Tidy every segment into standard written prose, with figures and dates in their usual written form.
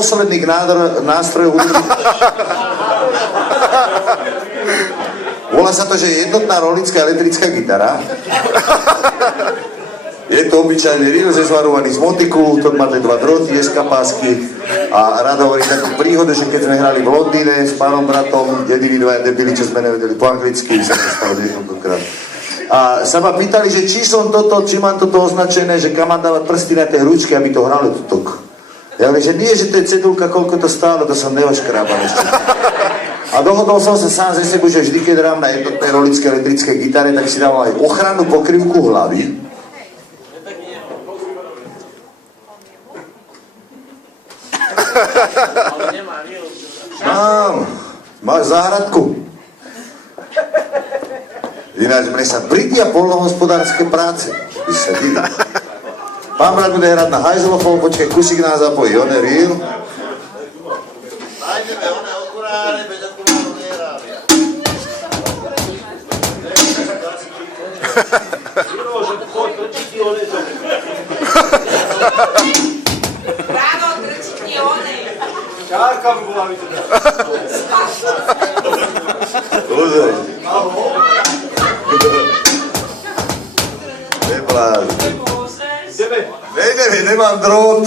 posledných nástrojov hudby. Volá sa to, že je jednotná rolnická elektrická gitara. Je to obyčajný reel zezvarovaný z motiku, to máte 2 droty, eskapásky a rád hovorí takú príhodu, že keď sme hrali v Londýne s pánom bratom, jediní 2 debili, čo sme nevedeli po anglicky, sa to stalo niekoľkokrát. A sa ma pýtali, že či mám toto označené, že kam mám dávať prsty na tie hručky, aby to hralo tutok. Ja hovorím, že nie, že to je cedulka, koľko to stálo, to som neoškrábal ešte. A dohodol som sa sám ze sebou, že vždy, keď hrám na jednotnej rolnickej elektrickej gitare, tak si dám aj ochrannú pokrývku hlavy. Máš záhradku. Ináč mne sa bridia poľnohospodárske práce. By sa divil. Pán brat bude hrať na hajzlofón, počkaj, kusík nás zapojí, on je real. Nájdeme, on je okuráre, bez okuráru nehrávia. Ráno, trčí onej. Čárka by bola vyteda. Pozri. Nebláz. Nejde, nemám drôt.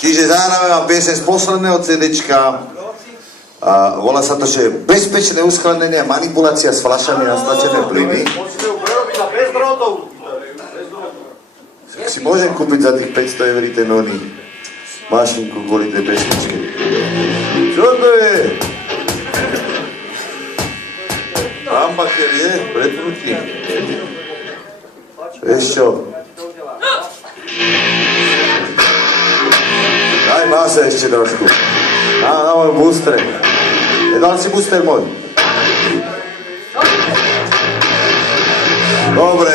Čiže zahráme vám piesen z posledného CDčka. A volá sa to, že bezpečné uskladnenie a manipulácia s fľašami na stlačené plyny. Musíte ju prerobiť na bez drôtov. Si môžem kúpiť za tých 500 eur ten oný mašinku kvôli tej pesničke. Čo to je? Hambacher je prepnutý. Vieš čo? Daj báse ešte trošku. Na môj boostre. Dal si booster môj. Dobre.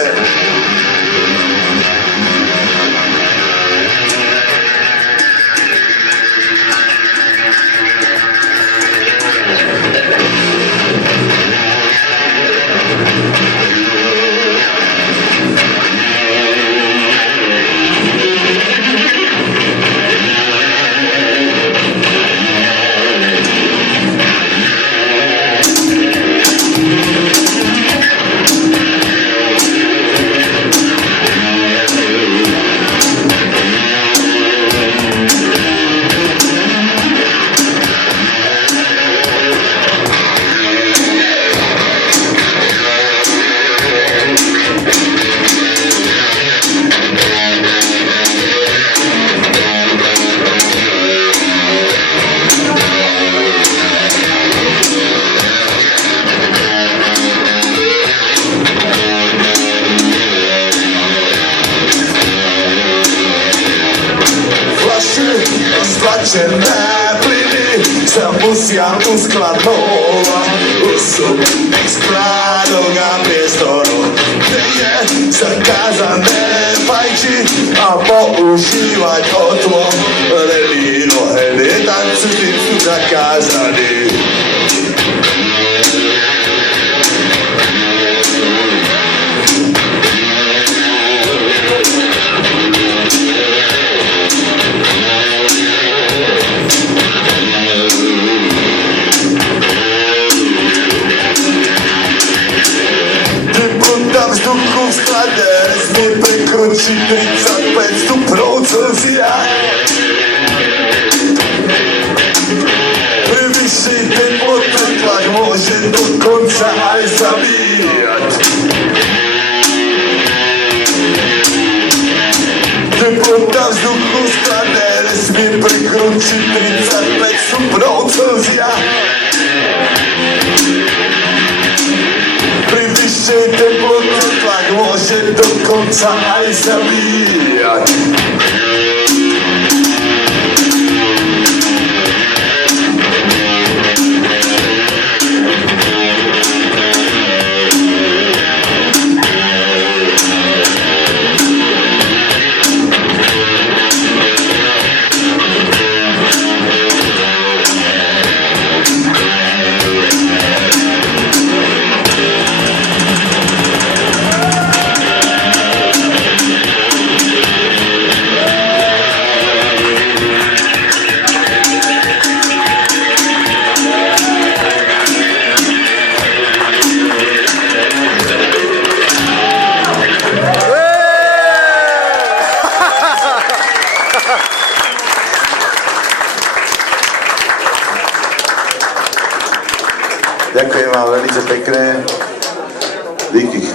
Stlačené plyny sa musia uskladnovať osobných skládok a priestorov, kde je zakázané fajčiť a používať otvorený oheň. Tanci sú zakázaní. Prekročí 35 stupňov Celzia. Pri vyššej teplote tlak môže dokonca aj zabíjať. Teplota vzduchu skladné nesmie prekročiť 35 stupňov Celzia. Pri vyššej teplote tlak môže dokonca aj zabíjať. Ďakujem vám veľmi pekne. Díky.